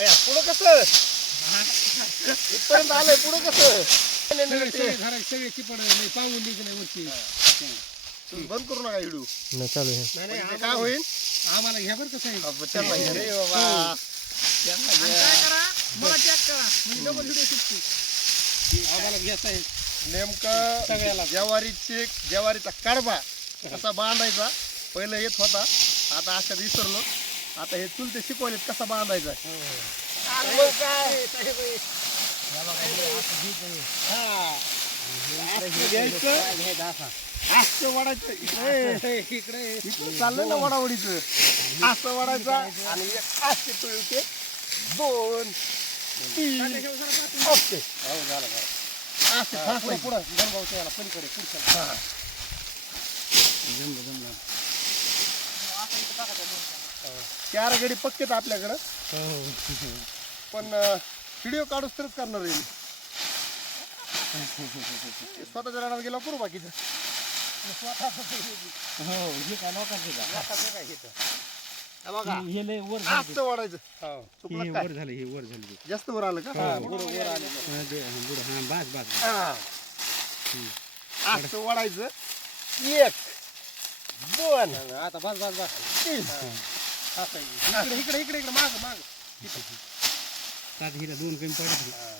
पुढं कसं? इथपर्यंत आलंय पुढं कसं? सगळे चिपड नाही पाहून नाही वरती. तुम्ही बंद करू नका व्हिडिओ नाही चालू आहे. नाही नाही म्हणजे काय आम्हाला- होईल आम्हाला घ्या बरं कसं आहे अबे, बाबा. त्यांना घ्या. आम्हाला घ्यायचं आहे नेमकं सगळ्याला. ज्वारीचे ज्वारीचा कडबा कसा बांधायचा? पहिलं येत होता. आता अशा विसरलो. आता हे चुलते शिकवलेत कसा बांधायचा हा. असं वाढायचं इकडे इकडे इकडे चाललंय ना वडावडीचं असं वाढायचा आणि एक असते दोन तीन ओके पुढं गणभाऊच्या याला पलीकडे पुढच्या हा. चार गडी पक्केत आपल्याकडं. पण व्हिडिओ काढूच तरच करणार आहे मी. स्वतःच्या रानात गेला करू बाकीचं हे बघा. हे लय वर असं वाढायचं चुकलं काय? वर झालं हे वर झालं जास्त वर आलं का? हा, हा, हा. हा. वाढायचं एक दोन आता बस बस बस. तीन. इकडे इकडे इकडे इकडे माग माग. सात हिला दोन कमी पडले.